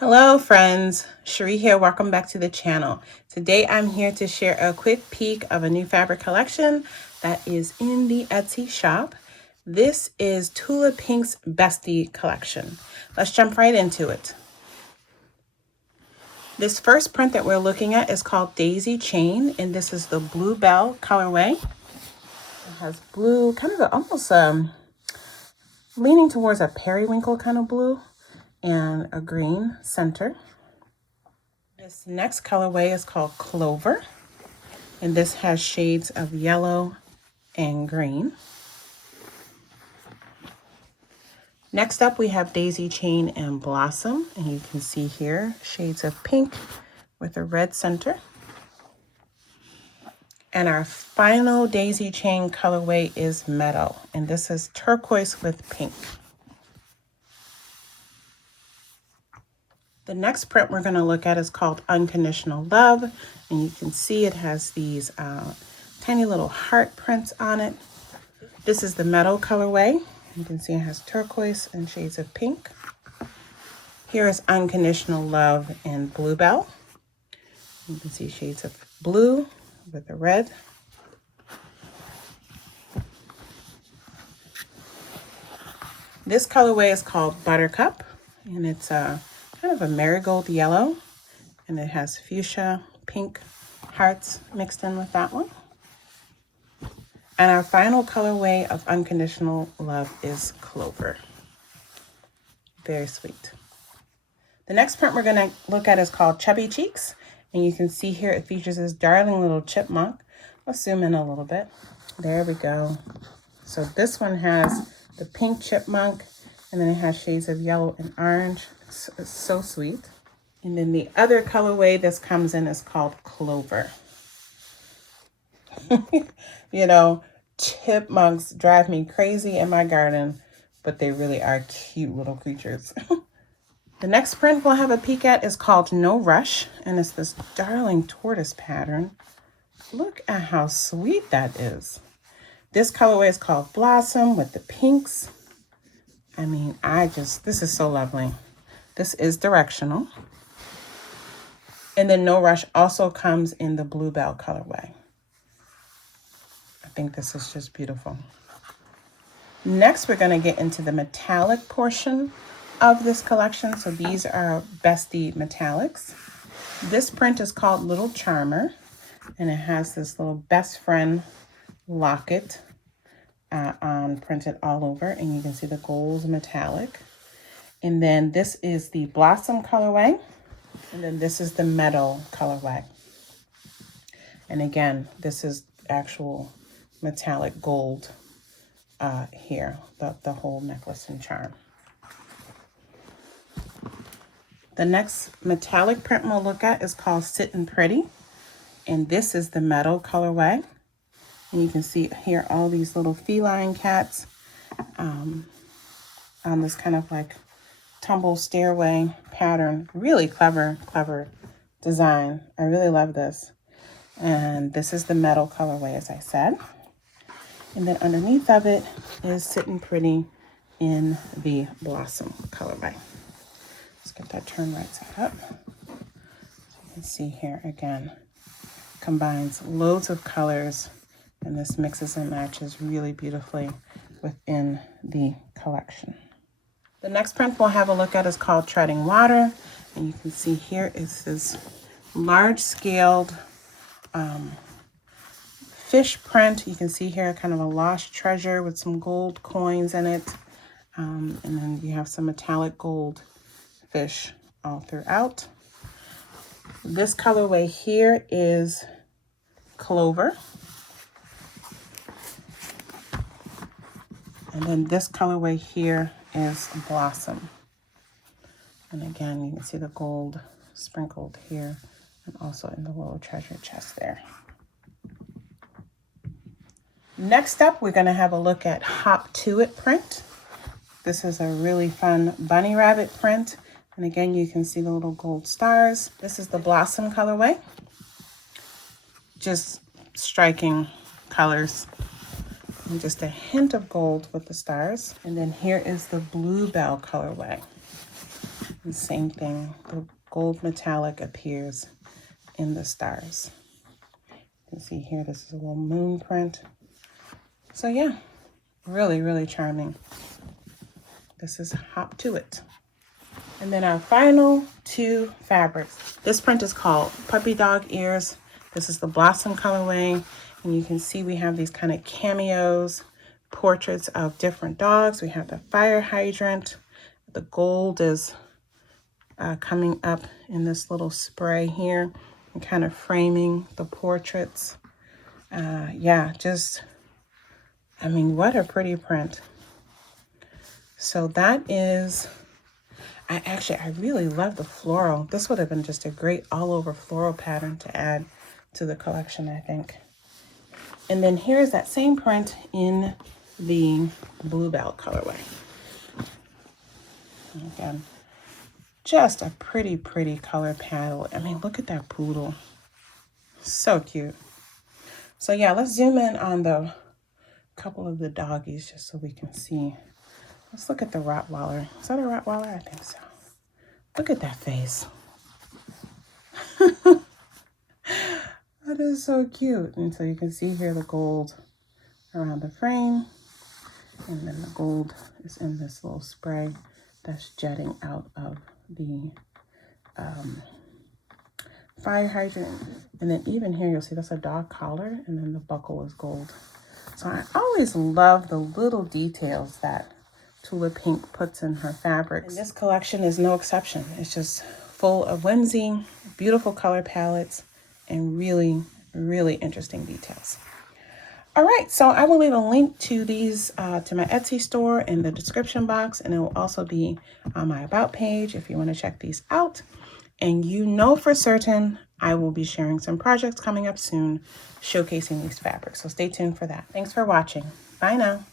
Hello friends, Cherie here. Welcome back to the channel. Today I'm here to share a quick peek of a new fabric collection that is in the Etsy shop. This is Tula Pink's Bestie collection. Let's jump right into it. This first print that we're looking at is called Daisy Chain, and this is the Bluebell colorway. It has blue, kind of almost leaning towards a periwinkle kind of blue and a green center. This next colorway is called Clover, and this has shades of yellow and green. Next up, we have Daisy Chain and Blossom, and you can see here shades of pink with a red center. And our final Daisy Chain colorway is Meadow, and this is turquoise with pink. The next print we're going to look at is called Unconditional Love, and you can see it has these tiny little heart prints on it. This is the Meadow colorway. You can see it has turquoise and shades of pink. Here is Unconditional Love and Bluebell. You can see shades of blue with a red. This colorway is called Buttercup, and it's kind of a marigold yellow, and it has fuchsia pink hearts mixed in with that one. And our final colorway of Unconditional Love is Clover. Very sweet. The next print we're going to look at is called Chubby Cheeks, and you can see here it features this darling little chipmunk. Let's zoom in a little bit. There we go. So this one has the pink chipmunk, and then it has shades of yellow and orange. It's so sweet. And then the other colorway this comes in is called Clover. You know, chipmunks drive me crazy in my garden, but they really are cute little creatures. The next print we'll have a peek at is called No Rush, and it's this darling tortoise pattern. Look at how sweet that is. This colorway is called Blossom with the pinks. I mean, this is so lovely. This is directional. And then No Rush also comes in the Bluebell colorway. I think this is just beautiful. Next, we're going to get into the metallic portion of this collection. So these are Bestie metallics. This print is called Little Charmer, and it has this little best friend locket printed all over, and you can see the gold metallic. And then this is the Blossom colorway, and then this is the Meadow colorway. And again, this is actual metallic gold here, the whole necklace and charm. The next metallic print we'll look at is called Sittin' Pretty, and this is the Meadow colorway. And you can see here all these little feline cats on this kind of like tumble stairway pattern. Really clever design. I really love this. And this is the Meadow colorway, as I said. And then underneath of it is Sittin' Pretty in the Blossom colorway. Let's get that turned right side up. So you can see here again, combines loads of colors, and this mixes and matches really beautifully within the collection. The next print we'll have a look at is called Treading Water, and you can see here is this large-scaled fish print. You can see here kind of a lost treasure with some gold coins in it, and then you have some metallic gold fish all throughout. This colorway here is Clover. And then this colorway here is Blossom. And again, you can see the gold sprinkled here and also in the little treasure chest there. Next up, we're going to have a look at Hop To It print. This is a really fun bunny rabbit print. And again, you can see the little gold stars. This is the Blossom colorway. Just striking colors. And just a hint of gold with the stars. And then here is the Bluebell colorway. And same thing, the gold metallic appears in the stars. You can see here, this is a little moon print. So yeah, really, really charming. This is Hop to It. And then our final two fabrics. This print is called Puppy Dog Ears. This is the Blossom colorway. And you can see we have these kind of cameos, portraits of different dogs. We have the fire hydrant. The gold is coming up in this little spray here and kind of framing the portraits. Yeah, just, I mean, what a pretty print. So that is, I really love the floral. This would have been just a great all over floral pattern to add to the collection, I think. And then here's that same print in the Bluebell colorway. Again, just a pretty, pretty color palette. I mean, look at that poodle. So cute. So yeah, let's zoom in on the couple of the doggies just so we can see. Let's look at the Rottweiler. Is that a Rottweiler? I think so. Look at that face. That is so cute. And so you can see here the gold around the frame. And then the gold is in this little spray that's jetting out of the fire hydrant. And then even here, you'll see that's a dog collar, and then the buckle is gold. So I always love the little details that Tula Pink puts in her fabrics. And this collection is no exception. It's just full of whimsy, beautiful color palettes, and really, really interesting details. All right, so I will leave a link to these to my Etsy store in the description box, and it will also be on my About page if you want to check these out. And you know for certain I will be sharing some projects coming up soon showcasing these fabrics, so stay tuned for that. Thanks for watching. Bye now.